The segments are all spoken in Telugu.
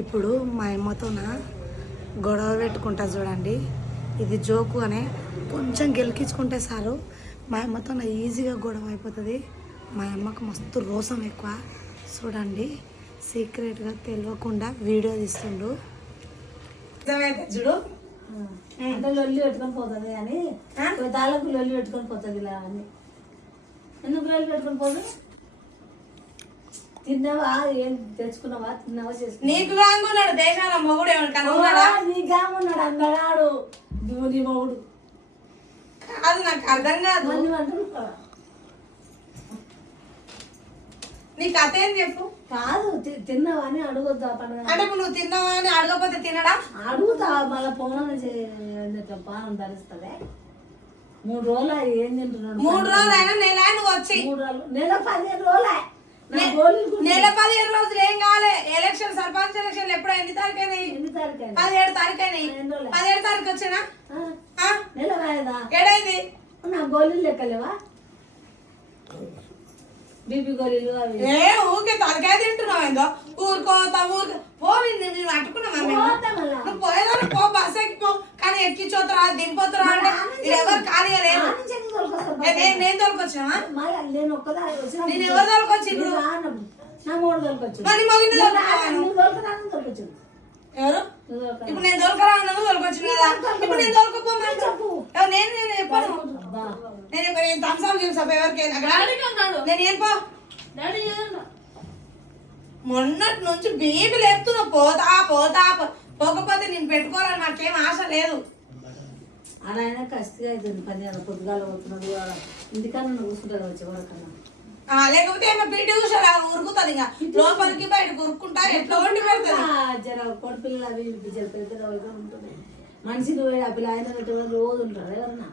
ఇప్పుడు మా అమ్మతోన గొడవ పెట్టుకుంటా చూడండి. ఇది జోకు అనే కొంచెం గెలికించుకుంటే సారు మా అమ్మతో ఈజీగా గొడవ అయిపోతుంది. మా అమ్మకు మస్తు రోసం ఎక్కువ. చూడండి, సీక్రెట్గా తెలియకుండా వీడియో తీస్తుండు. చూడు అంటే లొల్లి పెట్టుకొని పోతుంది అని దాళ్ళకు లొల్లి పెట్టుకొని పోతుంది. ఇలా అని ఎందుకు లొల్లి పెట్టుకొని పోతుంది? తిన్నావా, ఏం తెచ్చుకున్నావా, తిన్నావా, చేసుకున్నావా? నీకు రాంగున్నాడు దేశాల మొగుడు నీకు రాంగున్నాడు అన్నగాడు నీ మొగుడు కాదు. నాకు అర్థం కాదు. నీ కథ ఏం చెప్పు. కాదు, తిన్నావా అని అడుగుద్దా పండుగ అంటే నువ్వు తిన్నావా అని అడగకపోతే తినడా? అడుగుతా. మళ్ళీ పౌనం పానం ధరిస్తుంది. 3 రోజులు ఏం తింటున్నాడు? 3 రోజులు అయినా నెల నువ్వు వచ్చి 3 రోజులు నెల 15 రోజులే. నెల 15 రోజులు ఏం కావాలి. ఎలక్షన్ సర్పంచ్ ఎలక్షన్ ఎప్పుడో ఎన్ని తారీఖు అయినాయి? 17 తారీఖు అయినాయి. 17 తారీఖు వచ్చినా నెల కాయదా? ఏడైంది? నా గోళీలు లెక్కలేవా? బీపీ గోళీలు అవి ఏ ఊరికే తలకాయ తింటున్నావు. ఏందో ఊరుకోతా ఊరికే పో. నేను అట్టుకున్నావా? నువ్వు పోయేదాన్ని పో, బస్ ఎక్కిపో. కానీ ఎక్కించోతురా దింపోతురా అంటే ఎవరు ఖాళీ లేదు. నేను తోలుకొచ్చినా? నేను ఒక్కదాని నేను ఎవరు తోలుకొచ్చి ఇప్పుడు నా మూడు తోలుకొచ్చు. ఎవరు ఇప్పుడు నేను దొరకరాను దొరకొచ్చింది కదా. ఇప్పుడు నేను దొరకపోమని చెప్పు. నేను చెప్పాను. నేను థమ్స్అప్ చూసా ఎవరికైనా. నేను ఏం పో మొన్నటి నుంచి బీపీ లేపుతున్నా. పోతా పోతా పోకపోతే నేను పెట్టుకోవాలని నాకేం ఆశ లేదు. అలా అయినా కష్టంగా అవుతుంది. పని పొద్దుగాల పోతున్నాడు ఇంటికన్నా కూర్చుంటాడు వచ్చేవాళ్ళకన్నా. లేకపోతే ఏమో పీటీ చూసాడు ఉరుకుతుంది. ఇంకా లోపలికి బయటకు ఉరుక్కుంటా ఎట్లా వండి పెడతాడు. జర కొడుపిల్లలు అవి జర పెద్ద ఉంటుంది. మనిషికి పోయి ఆ పిల్ల ఆయన రోజు ఉంటారు ఎవరన్నా.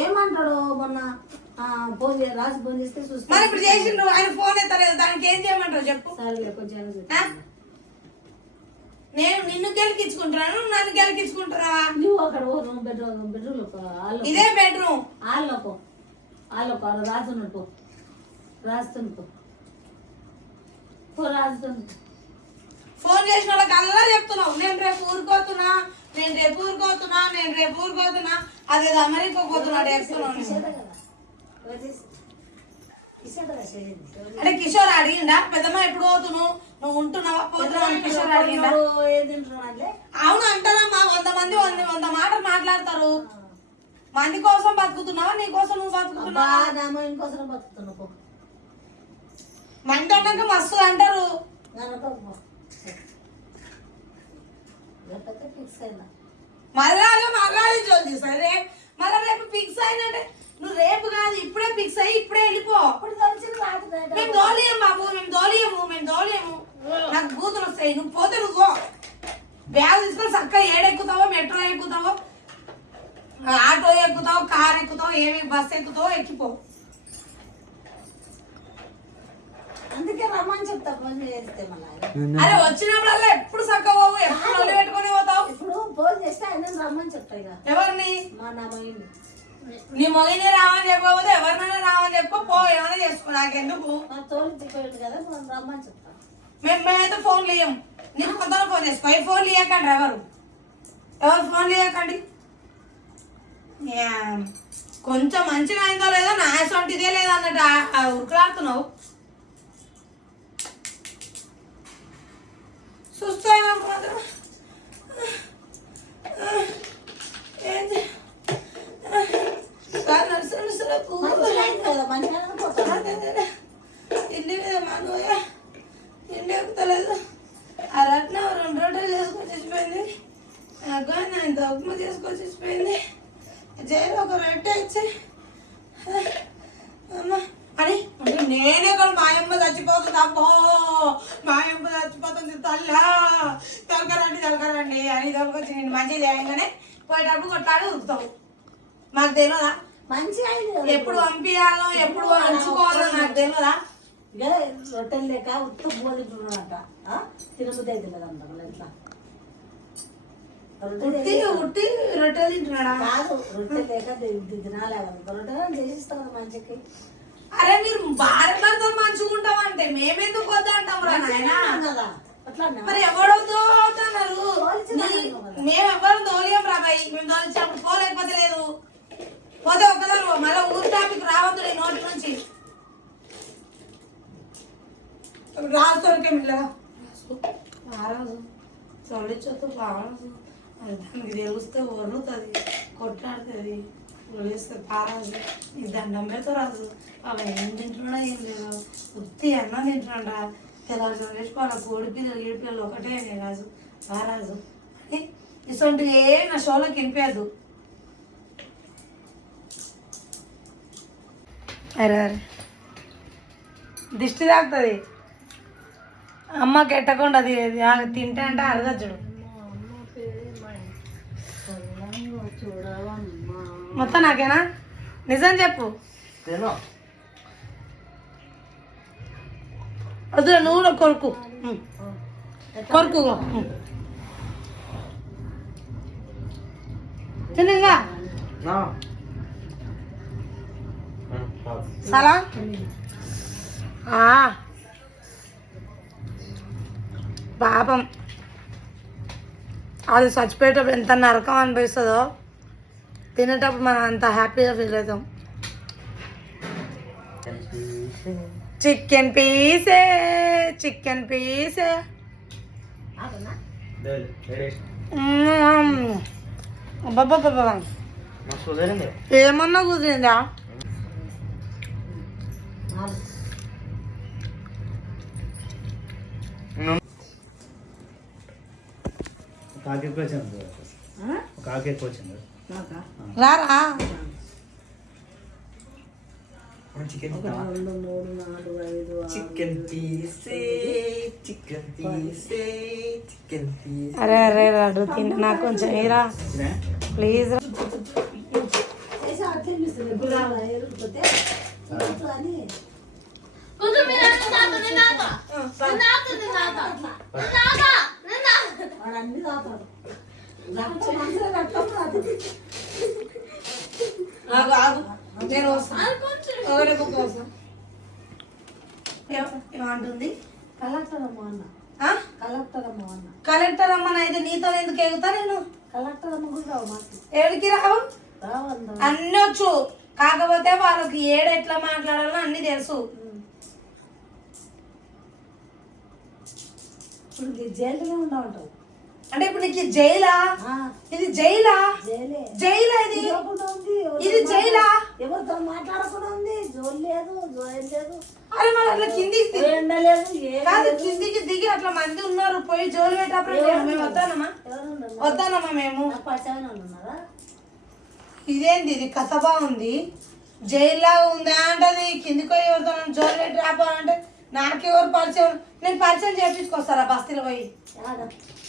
ఏమంటాడు మొన్న ఫోన్ రాసి ఫోన్ చేస్తే చూస్తా. ఇప్పుడు చేసిండ్రు ఆయన ఫోన్ ఎత్తలేదు. దానికి ఏం చేయమంటావు చెప్పు. సరే కొంచెం నేను నిన్ను గెలికించుకుంటున్నాను, నన్ను గెలికించుకుంటున్నావా? నువ్వు అక్కడ బెడ్రూమ్ ఇదే బెడ్రూమ్ వాళ్ళకు ఆడ రాస్తున్నట్టు రాస్తున్నట్టు ఫోన్ చేసిన వాళ్ళకి అల్లా చెప్తున్నావు. నేను రేపు ఊరుకోతున్నా, నేను రేపు ఊరుకోతున్నా, నేను రేపు ఊరుకోతున్నా. అదే అమెరికా పోతున్నాడు చెప్తున్నాను. అంటే కిషోర్ అడిగిందా పెద్దమ్మ ఎప్పుడు పోతున్నావు, నువ్వు ఉంటున్నావా పోతున్నావు అని కిషోర్ అడిగిందా? అవును అంటారమ్మా. 100 మంది 100 మాటలు మాట్లాడతారు. మంది కోసం బతుకుతున్నావా, నీ కోసం నువ్వు బతుకుతున్నావా? మంది అన్నాక మస్తు అంటారు. మళ్ళీ జోలి సరే. మళ్ళీ రేపు ఫిక్స్ అయినంటే నువ్వు రేపు కాదు ఇప్పుడే ఫిక్స్ అయ్యి ఇప్పుడే వెళ్ళిపో. మేము దోలియము బాబు, మేము దోలియము. నాకు బూతులు వస్తాయి. నువ్వు పోతే నువ్వు బ్యాగ్ తీసుకొని చక్కగా ఏడెక్కుతావో, మెట్రో ఎక్కుతావో, ఆటో ఎక్కుతావు, కార్ ఎక్కుతావు, ఏమి బస్ ఎక్కుతావో ఎక్కిపో. అందుకే రమ్మని చెప్తా ఫోన్ చేస్తే. మళ్ళీ అరే వచ్చినప్పుడల్లా ఎప్పుడు చక్కగా పోవు, ఎప్పుడు ఒళ్ళు పెట్టుకుని పోతావు. ఇప్పుడు ఫోన్ చేస్తే ఆయన రమ్మని చెప్తా. ఎవరిని? మా నా మొయ్యింది. నీ మొగిని రావని చెప్పకపోతే ఎవరినైనా రావని చెప్పు. పో ఏమైనా చేసుకో, నాకెందుకు. తోలు తిప్పేది కదా, రమ్మని చెప్తా. మేమైతే ఫోన్లు ఇయ్యము. నీకు కొంత ఫోన్ చేసుకో. ఈ ఫోన్లు ఇవ్వకండి. ఎవరు ఫోన్లు ఇవ్వకండి. కొంచెం మంచిగా అయిందో లేదో నా సొంటిదే లేదన్నట్టు ఉరుకులాడుతున్నావు. చూస్తాను మాత్రం తిండి మీద మానవయ్య తిండి ఎక్కుతలేదు. ఆ రత్న 2 రొట్టెలు చేసుకొని చచ్చిపోయింది. ఆయన ఉప్మా చేసుకొని చచ్చిపోయింది. జైలు ఒక రొట్టె ఇచ్చి అమ్మ అని అంటే నేనే కూడా మాయమ్మ చచ్చిపోతుంది. అమ్మో మాయమ్మ చచ్చిపోతుంది తల్లా తలకరండి అని తొలకొచ్చి నేను మంచిగా లేయంగానే పోయేటప్పుడు కొట్లాడి ఉరుకుతావు. మాకు తెలియదా మంచిగా ఎప్పుడు పంపించాలో ఎప్పుడు అంచుకోవాలో నాకు తెలియదా? ఇక రొట్టెలు లేక ఉత్త బోదింటున్నాడట. తినబుద్ధి అయితే లేదంట. మళ్ళీ ఎట్లా ఉట్టి ఉట్టి రొట్టెలు తింటున్నాడా? కాదు రొట్టె లేక తినాలే కదా రొట్టెలు చేసిస్తాం కదా మంచికి. అరే మీరు భార్య భర్తలు మంచుకుంటామంటే మేమెందుకు వద్దంటాం రా నాయనా? కదా అట్లా మరి ఎవడొద్దు అవుతున్నారు? మేము ఎవరు దోలియం రా బాయ్. మేము దోలించినప్పుడు పోలేకపోతే లేదు, పోతే ఒక్కదారు మళ్ళీ ఊరు టాపిక్ రావద్దు నీ నోటి నుంచి. రాజుకే మిల్లగా రారాజు చొల్లిచ్చొద్దు పారాజు. దానికి తెలుస్తే వరుతుంది, కొట్లాడుతుంది, వదిలేస్తే పారాజు. నీకు దండం పెడతా రాజు. అవి ఏం తింటున్నా ఏం లేదు, ఉత్తి అన్నం తింటున్నాడా. తెలంగాణ వేసుకోవాలి కోడి పిల్లలు ఏడు పిల్లలు ఒకటే రాజు పారాజు. ఇసొంటి ఏ నా షోలోకి వినిపించదు. అరే అరే దిష్టి తాకుతుంది అమ్మకి ఎట్టకుండా అది తింటే అంటే అరగచ్చుడు. మొత్తం నాకేనా? నిజం చెప్పు. వద్దు నువ్వు కూడా కొరుకు కొరుకు తిన్నగా సలా పాపం అది చచ్చిపోయేటప్పుడు ఎంత నరకం అనిపిస్తుందో తినేటప్పుడు మనం అంత హ్యాపీగా ఫీల్ అవుతాం. చికెన్ పీసే చికెన్ పీసే అబ్బాబ్బా ఏమన్నా కుదిరిందా? రారా చికెన్ 1 2 3 4 5 చికెన్ పీసే చికెన్ పీసే చికెన్ పీసే. అరే అరే లడ్డు తిన్న నాకు కొంచెం ఏరా ప్లీజ్. నేను ఏమంటుంది? కలెక్టర్ అమ్మని అయితే నీతో ఎందుకు ఎగుతా నేను? కలెక్టర్ అమ్మ కూడా రావు మాకు. ఏడికి రావు? రావద్దు అన్ని వచ్చు, కాకపోతే వాళ్ళకి ఏడు ఎట్లా మాట్లాడాలో అన్ని తెలుసు. ఇప్పుడు జైలులో ఉండమంటావు అంటే ఇప్పుడు నీకు జైలా? ఇది జైలా? జైలా ఇది? ఇది జైలా? ఎవరితో మాట్లాడకుండా ఉంది. జోలు లేదు, జోయం లేదు. అరే మరి అట్లా కిందికి లేదు కాదు, కిందికి దిగి అట్లా మంది ఉన్నారు, పోయి జోలు పెట్టప్పుడు మేము వద్దానమ్మా? వద్దానమ్మా మేము. ఉన్నారా? ఇదేంది ఇది కథ బాగుంది, జైల్లా ఉందా అంటది. కిందికి పోయి ఎవరితో జోలు పెట్టి రాపోవాలంటే నాకెవరు పరిచయం? నేను పరిచయం చేపించుకొస్తారా బస్తీలో పోయి?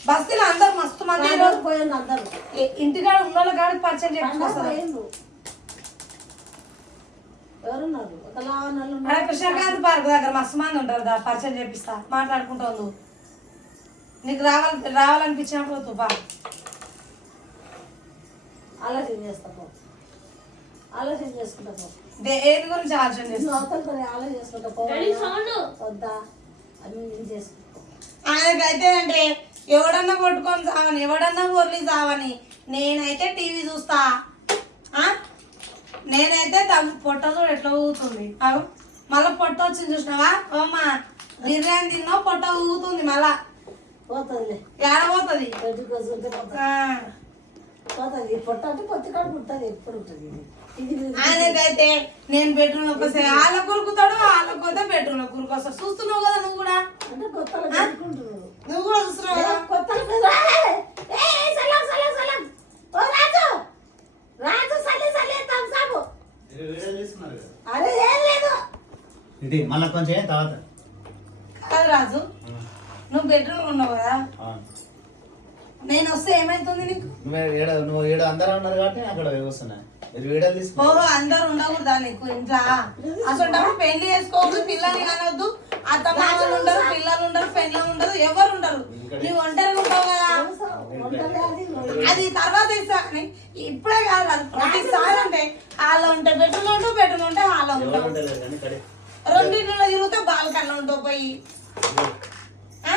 బస్తీలో అందరు మస్తు మంది ఇంటికాడ ఉన్న వాళ్ళ కాడికి పరిచయం చేపించుకొస్తారా? అదే కృష్ణకాంత్ పార్క్ దగ్గర మస్తు మంది ఉంటారు, పరిచయం చేపిస్తా, మాట్లాడుకుంటావు. నీకు రావాలనిపించినప్పుడు వద్దు బా. ఆలోచన చేస్తా ఆలోచన చేసుకుంటా దేని గురించి ఆలోచన చేస్తా? ఆలోచన చేసుకుంటా వద్దా అన్ని నేను చేసుకుంటా. ఆయనకైతే అంటే ఎవడన్నా కొట్టుకొని సావని, ఎవడన్నా ఊర్లి సావని, నేనైతే టీవీ చూస్తా. నేనైతే పొట్ట చూడు ఎట్లా ఊగుతుంది. మళ్ళీ పొట్ట వచ్చింది చూసినావా? అమ్మా బిర్యానీ తిన్నావు, పొట్ట ఊగుతుంది మళ్ళా. పోతుంది ఏడ పోతుంది? పోతుంది పొట్ట అంటే పొత్తి కాడ ఉంటుంది, ఎప్పుడు ఉంటుంది. ఆయనకైతే నేను బెడ్రూమ్ లోకి వస్తే వాళ్ళ కొరుకుతాడు, వాళ్ళకి పోతే బెడ్రూమ్ లో కొరుకొస్తాడు. చూస్తున్నావు కదా నువ్వు కూడా? అంటే కొత్తలు నువ్వు కూడా చూస్తున్నావు కదా? కొత్తలు అరే ఏం లేదు ఇది మళ్ళీ కొంచెం తర్వాత కాదు రాజు, నువ్వు బెడ్రూమ్ లో ఉన్నావు కదా, నేను వస్తే ఏమైతుంది నీకు? నువ్వు ఏడు అందరూ ఉన్నారు కాబట్టి అక్కడ వస్తున్నాయి. ఓహో అందరు ఉండకూడదా నీకు ఇంట్లో? అసలు పెళ్లి చేసుకోవద్దు, పిల్లల్ని అనవద్దు, అత్త మామలు ఉండరు, పిల్లలు ఉండరు, పెళ్ళి ఉండదు, ఎవరు ఉండరు. నువ్వు ఒంటరిగా ఉంటావు కదా. ఉంటది అది అది తర్వాత ఇస్తా కానీ ఇప్పుడే కాదు, అది ప్రతిసారి అంటే హాల్లో ఉంటే బెడ్రూమ్ ఉంటావు, బెడ్రూమ్ ఉంటే హాల్లో ఎవరు ఉంటావు, ఉండలేరు కానీ కడే రెండింటిలో తిరుగుతావు, బాల్కన్లో ఉంటావు పోయి. ఆ?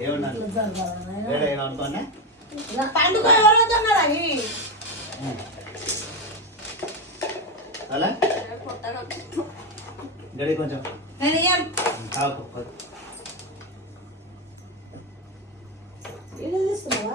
ఏమన్నాను వేరే ఏమనుకోనే పండుగ ఎవరు వద్దన్నారు అవి అలా గడి కొంచెం నేను ఏం తాకు ఇల్లు తీస్తున్నావా